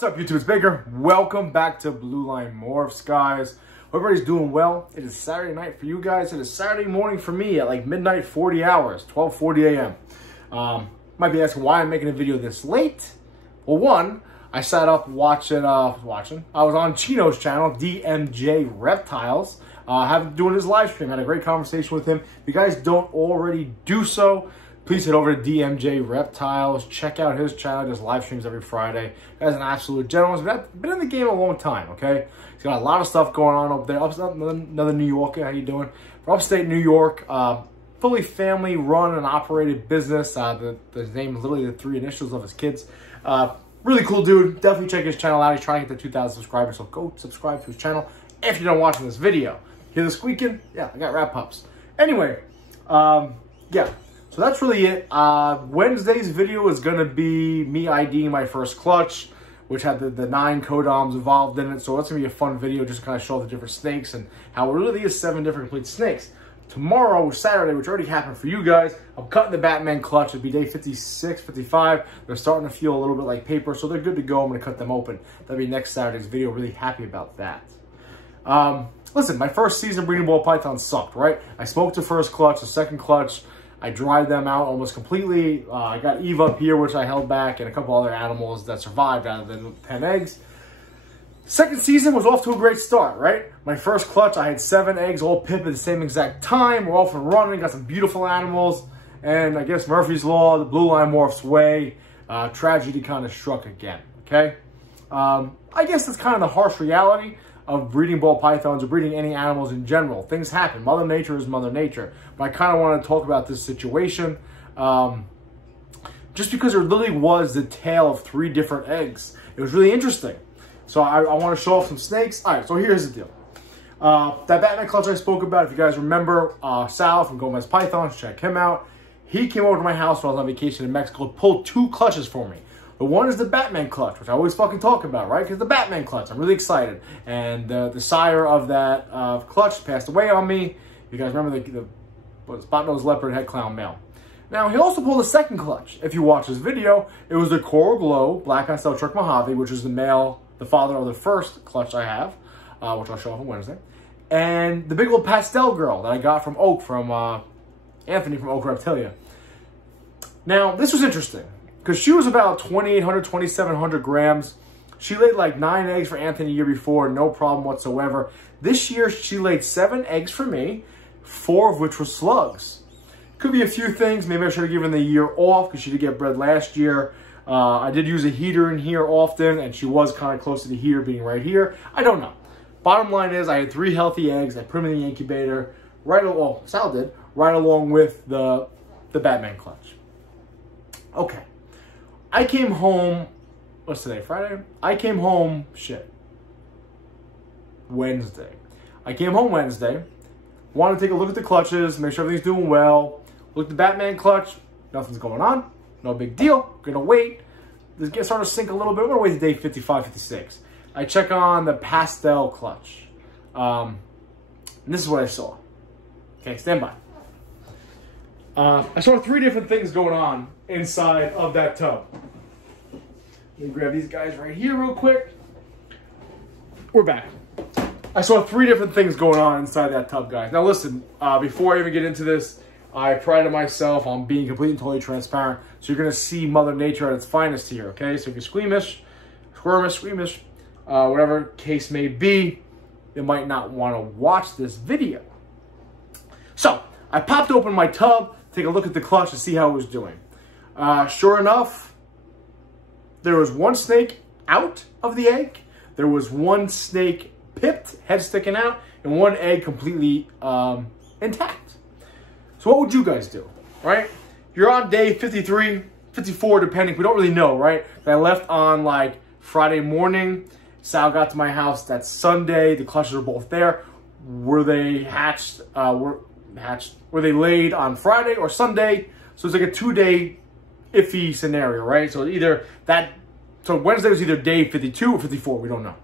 What's up, YouTube? It's Baker. Welcome back to Blue Line Morphs, guys. Hope everybody's doing well. It is Saturday night for you guys. It is Saturday morning for me at like midnight, 40 hours, 12:40 a.m. Might be asking why I'm making a video this late. Well, one, I sat up watching. I was on Chino's channel, DMJ Reptiles. Doing his live stream. Had a great conversation with him. If you guys don't already do so, please head over to DMJ Reptiles. Check out his channel. He does live streams every Friday. Guy's an absolute gentleman. He's been in the game a long time, okay? He's got a lot of stuff going on up there. Another New Yorker. How you doing? For upstate New York, fully family run and operated business. The name is literally the three initials of his kids. Really cool dude. Definitely check his channel out. He's trying to get to 2,000 subscribers, so go subscribe to his channel if you're not watching this video. Hear the squeaking? Yeah, I got rat pups. Anyway, yeah. So that's really it. Wednesday's video is going to be me IDing my first clutch, which had the 9 codoms involved in it. So that's going to be a fun video just to kind of show the different snakes and how it really is 7 different complete snakes. Tomorrow, Saturday, which already happened for you guys, I'm cutting the Batman clutch. It'll be day 56, 55. They're starting to feel a little bit like paper, so they're good to go. I'm going to cut them open. That'll be next Saturday's video. Really happy about that. Listen, my first season breeding ball python sucked, right? I smoked the first clutch, the second clutch. I dried them out almost completely. I got Eve up here, which I held back, and a couple other animals that survived out of the 10 eggs. Second season was off to a great start, right? My first clutch, I had 7 eggs, all pip at the same exact time. We're off and running, got some beautiful animals. And I guess Murphy's Law, the Blue Line Morphs way, tragedy kind of struck again, okay? I guess it's kind of the harsh reality of breeding ball pythons or breeding any animals in general. Things happen. Mother Nature is Mother Nature. But I kind of want to talk about this situation just because there literally was the tale of 3 different eggs. It was really interesting. So I want to show off some snakes. All right, so here's the deal. That Batman clutch I spoke about, if you guys remember, Sal from Gomez Pythons, check him out. He came over to my house when I was on vacation in Mexico, pulled 2 clutches for me. The one is the Batman clutch, which I always fucking talk about, right? Because the Batman clutch, I'm really excited. And the sire of that clutch passed away on me. You guys remember the spot-nosed leopard head clown male. Now, he also pulled a second clutch. If you watch this video, it was the Coral Glow Black on Steel Truck Mojave, which is the male, the father of the first clutch I have, which I'll show off on Wednesday. And the big old pastel girl that I got from Oak, from Anthony from Oak Reptilia. Now, this was interesting, because she was about 2,800, 2,700 grams. She laid like 9 eggs for Anthony the year before, no problem whatsoever. This year, she laid 7 eggs for me, 4 of which were slugs. Could be a few things. Maybe I should have given the year off, because she did get bred last year. I did use a heater in here often, and she was kind of close to the heater being right here. I don't know. Bottom line is, I had 3 healthy eggs. I put them in the incubator, well, Sal did, right along with the Batman clutch. Okay. I came home, what's today, Friday? I came home, Wednesday. I came home Wednesday, wanted to take a look at the clutches, make sure everything's doing well. Look at the Batman clutch, nothing's going on, no big deal, gonna wait. This gets starting to sink a little bit, we're gonna wait to day 55, 56. I check on the pastel clutch, and this is what I saw. Okay, stand by. I saw 3 different things going on inside of that tub. Let me grab these guys right here real quick. We're back. I saw 3 different things going on inside that tub, guys. Now listen, before I even get into this, I prided myself on being completely and totally transparent. So you're going to see Mother Nature at its finest here, okay? So if you're squeamish, whatever case may be, you might not want to watch this video. So I popped open my tub, take a look at the clutch to see how it was doing. Sure enough, there was 1 snake out of the egg. There was 1 snake pipped, head sticking out, and 1 egg completely intact. So what would you guys do, right? You're on day 53, 54, depending. We don't really know, right? I left on like Friday morning. Sal got to my house that Sunday. The clutches are both there. Were they hatched? Were they laid on Friday or Sunday? So it's like a 2-day iffy scenario, right? So either that, so Wednesday was either day 52 or 54, we don't know.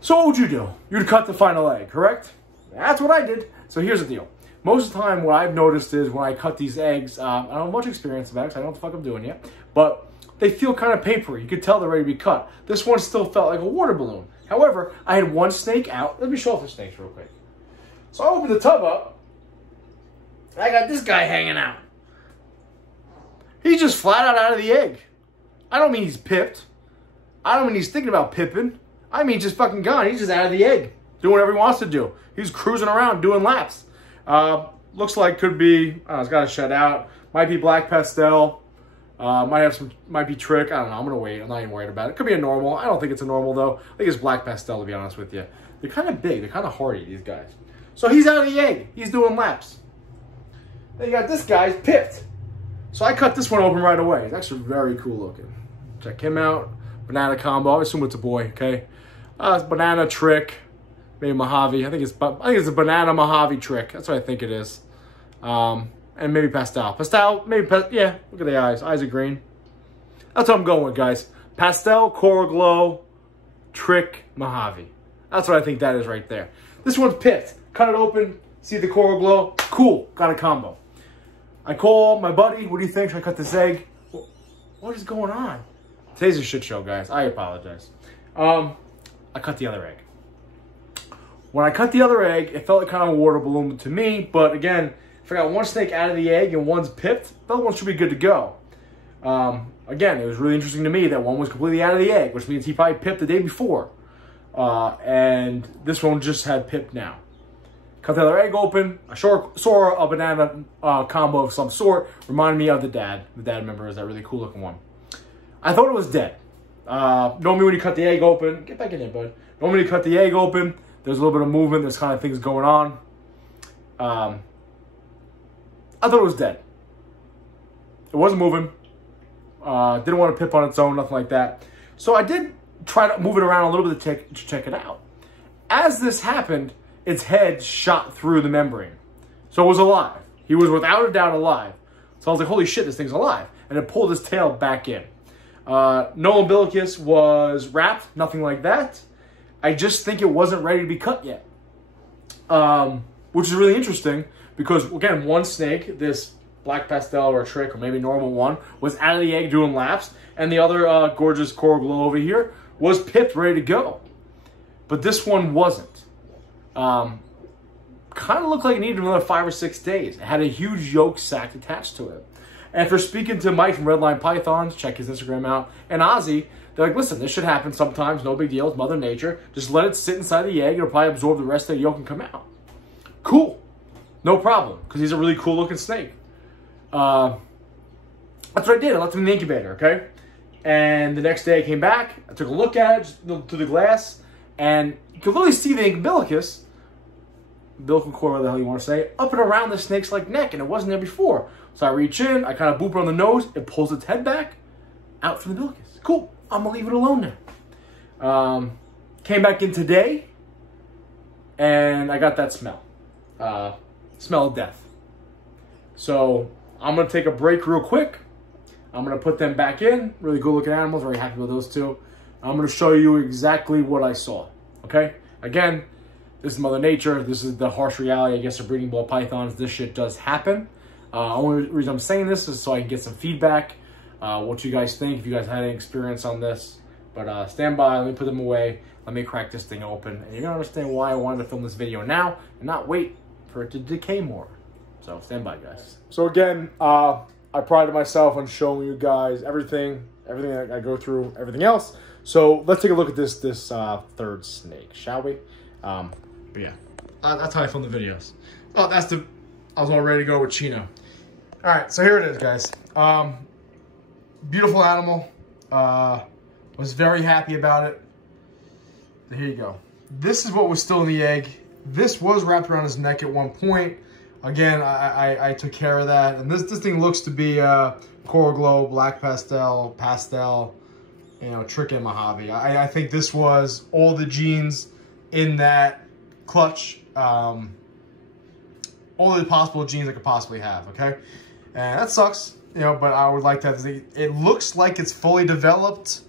So what would you do? You'd cut the final egg, correct? That's what I did. So here's the deal. Most of the time, what I've noticed is when I cut these eggs, I don't have much experience about it, because I don't know what the fuck I'm doing yet, but they feel kind of papery. You could tell they're ready to be cut. This one still felt like a water balloon. However, I had one snake out. Let me show off the snakes real quick. So I opened the tub up. I got this guy hanging out. He's just flat out of the egg. I don't mean he's pipped. I don't mean he's thinking about pipping. I mean just fucking gone. He's just out of the egg. Doing whatever he wants to do. He's cruising around doing laps. Looks like could be, it's got to shut out. Might be black pastel. Might be trick. I don't know. I'm going to wait. I'm not even worried about it. Could be a normal. I don't think it's a normal though. I think it's black pastel to be honest with you. They're kind of big. They're kind of hardy, these guys. So he's out of the egg. He's doing laps. Then you got this guy's pipped. So I cut this one open right away. It's actually very cool looking. Check him out. Banana combo. I assume it's a boy, okay? It's banana trick. Maybe Mojave. I think it's a banana Mojave trick. That's what I think it is. And maybe pastel. Pastel, maybe, yeah, look at the eyes. Eyes are green. That's what I'm going with, guys. Pastel, coral glow, trick, Mojave. That's what I think that is right there. This one's pipped. Cut it open, see the coral glow. Cool, got a combo. I call my buddy. What do you think? Should I cut this egg? What is going on? Today's a shit show, guys. I apologize. I cut the other egg. When I cut the other egg, it felt like kind of a water balloon to me. But again, if I got one snake out of the egg and one's pipped, the other one should be good to go. Again, it was really interesting to me that one was completely out of the egg, which means he probably pipped the day before. And this one just had pipped now. Cut the other egg open. I saw a banana combo of some sort. Reminded me of the dad. The dad member is that really cool looking one. I thought it was dead. Normally when you cut the egg open, get back in there, bud. Normally when you cut the egg open, there's a little bit of movement. There's kind of things going on. I thought it was dead. It wasn't moving. Didn't want to pip on its own, nothing like that. So I did try to move it around a little bit to check it out. As this happened, its head shot through the membrane. So it was alive. He was without a doubt alive. So I was like, holy shit, this thing's alive. And it pulled his tail back in. No umbilicus was wrapped, nothing like that. I just think it wasn't ready to be cut yet. Which is really interesting because, again, one snake, this black pastel or trick or maybe normal one, was out of the egg doing laps. And the other gorgeous coral glow over here was pipped, ready to go. But this one wasn't. Kind of looked like it needed another 5 or 6 days. It had a huge yolk sac attached to it. And for speaking to Mike from Redline Pythons, check his Instagram out, and Ozzy, they're like, listen, this should happen sometimes, no big deal, it's Mother Nature. Just let it sit inside the egg, it'll probably absorb the rest of the yolk and come out. Cool. No problem, because he's a really cool looking snake. That's what I did, I left him in the incubator, okay? And the next day I came back, I took a look at it, just through the glass, and you could literally see the umbilicus, umbilical cord, whatever the hell you want to say, up and around the snake's like neck, and it wasn't there before. So I reach in, I kind of boop it on the nose, it pulls its head back, out from the umbilicus. Cool, I'm gonna leave it alone now. Came back in today, and I got that smell. Smell of death. So I'm gonna take a break real quick. I'm gonna put them back in. Really good looking animals, very happy with those two. I'm gonna show you exactly what I saw, okay? Again, this is Mother Nature. This is the harsh reality, I guess, of breeding ball pythons. This shit does happen. Only reason I'm saying this is so I can get some feedback. What you guys think, if you guys had any experience on this. But stand by, let me put them away. Let me crack this thing open. And you're gonna understand why I wanted to film this video now and not wait for it to decay more. So stand by, guys. So again, I prided myself on showing you guys everything that I go through, everything else. So let's take a look at this third snake, shall we? But yeah, that's how I film the videos. Oh, I was all ready to go with Chino. All right, so here it is, guys. Beautiful animal. Was very happy about it. So here you go. This is what was still in the egg. This was wrapped around his neck at one point. Again, I took care of that. And this thing looks to be coral glow, black pastel, you know, trick and Mojave. I think this was all the genes in that clutch. All the possible genes I could possibly have, okay? And that sucks, you know, but I would like that. It looks like it's fully developed.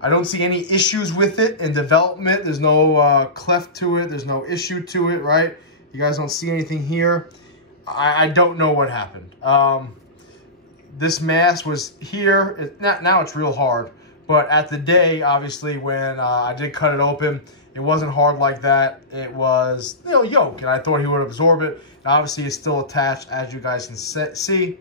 I don't see any issues with it in development. There's no cleft to it. There's no issue to it, right? You guys don't see anything here. I don't know what happened. this mass was here. Now it's real hard. But at the day, obviously, when I did cut it open, it wasn't hard like that. It was, you know, yolk, and I thought he would absorb it. And obviously, it's still attached, as you guys can see.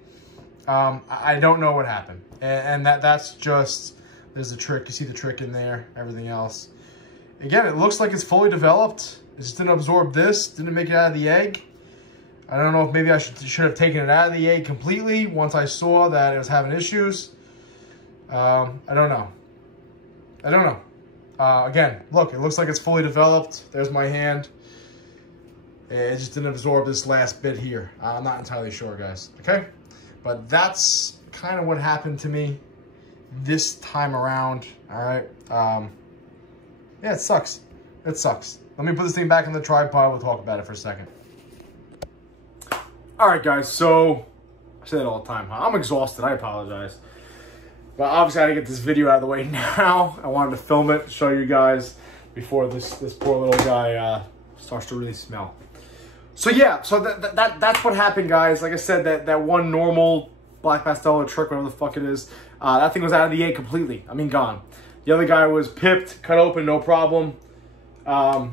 I don't know what happened. And that's just, there's the trick. You see the trick in there, everything else. Again, it looks like it's fully developed. It just didn't absorb this, didn't make it out of the egg. I don't know if maybe I should have taken it out of the egg completely once I saw that it was having issues. I don't know. Again, look, it looks like it's fully developed. There's my hand. It just didn't absorb this last bit here. I'm not entirely sure, guys. Okay? But that's kind of what happened to me this time around. All right? Yeah, it sucks. It sucks. Let me put this thing back on the tripod. We'll talk about it for a second. All right, guys. So, I say that all the time. I'm exhausted. I apologize. But obviously, I had to get this video out of the way now. I wanted to film it, show you guys before this poor little guy starts to really smell. So yeah, so that's what happened, guys. Like I said, that one normal black pastel trick, whatever the fuck it is, that thing was out of the egg completely. I mean, gone. The other guy was pipped, cut open, no problem. I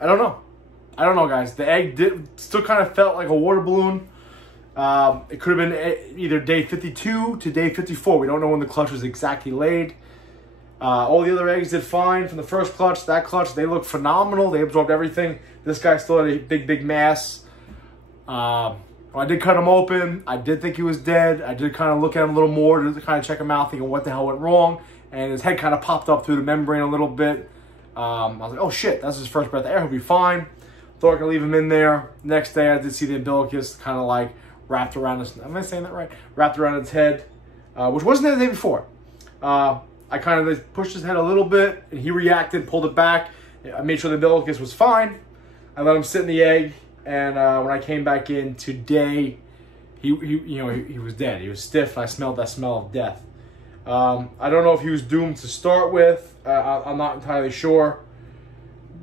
don't know. I don't know, guys. The egg still kind of felt like a water balloon. It could have been either day 52 to day 54. We don't know when the clutch was exactly laid. All the other eggs did fine from the first clutch. That clutch, they look phenomenal. They absorbed everything. This guy still had a big mass. I did cut him open. I did think he was dead. I did kind of look at him a little more to kind of check him out, thinking what the hell went wrong. And his head kind of popped up through the membrane a little bit. I was like, oh shit, that's his first breath of air. He'll be fine. Thought I could leave him in there. Next day, I did see the umbilicus kind of like wrapped around his, am I saying that right? Wrapped around his head, which wasn't there the day before. I kind of pushed his head a little bit, and he reacted, pulled it back. I made sure the umbilicus was fine. I let him sit in the egg, and when I came back in today, he was dead. He was stiff. I smelled that smell of death. I don't know if he was doomed to start with. I'm not entirely sure.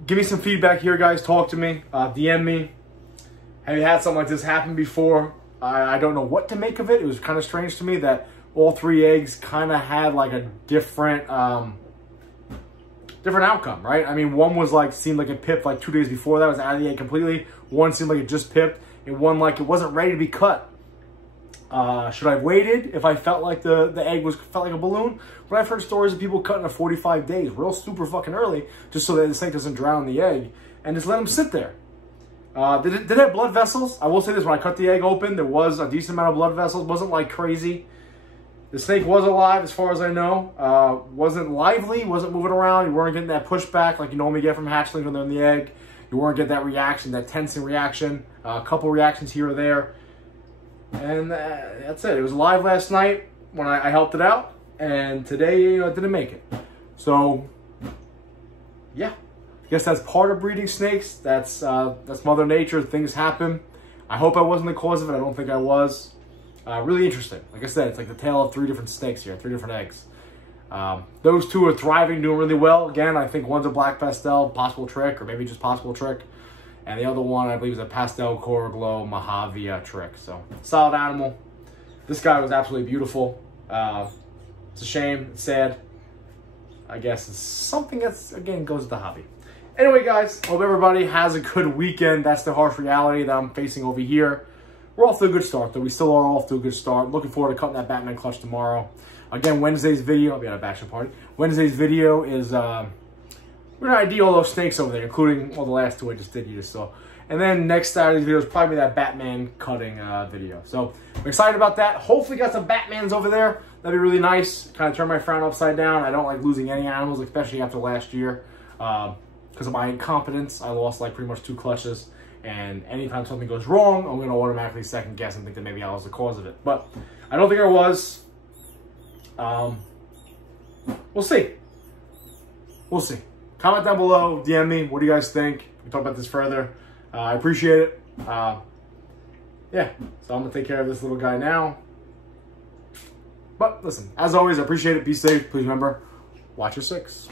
Give me some feedback here, guys. Talk to me. DM me. Have you had something like this happen before? I don't know what to make of it. It was kind of strange to me that all three eggs kind of had like a different outcome, right? I mean, one was like, seemed like it pipped like 2 days before that, was out of the egg completely. One seemed like it just pipped, and one like it wasn't ready to be cut. Should I have waited if I felt like the egg felt like a balloon? But I've heard stories of people cutting at 45 days, real super fucking early, just so that this thing doesn't drown the egg, and just let them sit there. Did it have blood vessels? I will say this, when I cut the egg open, there was a decent amount of blood vessels. It wasn't like crazy. The snake was alive as far as I know. Wasn't lively, wasn't moving around. You weren't getting that pushback like you normally get from hatchlings when they're in the egg. You weren't getting that reaction, that tensing reaction. A couple reactions here or there. And that's it. It was alive last night when I helped it out. And today, it didn't make it. So, yeah. I guess that's part of breeding snakes. That's Mother Nature. Things happen. I hope I wasn't the cause of it. I don't think I was. Really interesting. Like I said, it's like the tale of 3 different snakes here, 3 different eggs. Those 2 are thriving, doing really well. Again, I think one's a black pastel, possible trick, or maybe just possible trick. And the other one, I believe, is a pastel coral glow Mojave trick. So, solid animal. This guy was absolutely beautiful. It's a shame. It's sad. I guess it's something that's, again, goes with the hobby. Anyway, guys, hope everybody has a good weekend. That's the harsh reality that I'm facing over here. We're off to a good start, though. We still are off to a good start. Looking forward to cutting that Batman clutch tomorrow. Again, Wednesday's video, I'll be at a bachelor party. Wednesday's video is, we're going to ID all those snakes over there, including all the last 2 I just did, you just saw. And then next Saturday's video is probably that Batman cutting video. So, I'm excited about that. Hopefully got some Batmans over there. That'd be really nice. Kind of turn my frown upside down. I don't like losing any animals, especially after last year. Because of my incompetence, I lost like pretty much 2 clutches. And anytime something goes wrong, I'm going to automatically second guess and think that maybe I was the cause of it. But I don't think I was. We'll see. We'll see. Comment down below. DM me. What do you guys think? We can talk about this further. I appreciate it. Yeah. So I'm going to take care of this little guy now. But listen, as always, I appreciate it. Be safe. Please remember, watch your 6.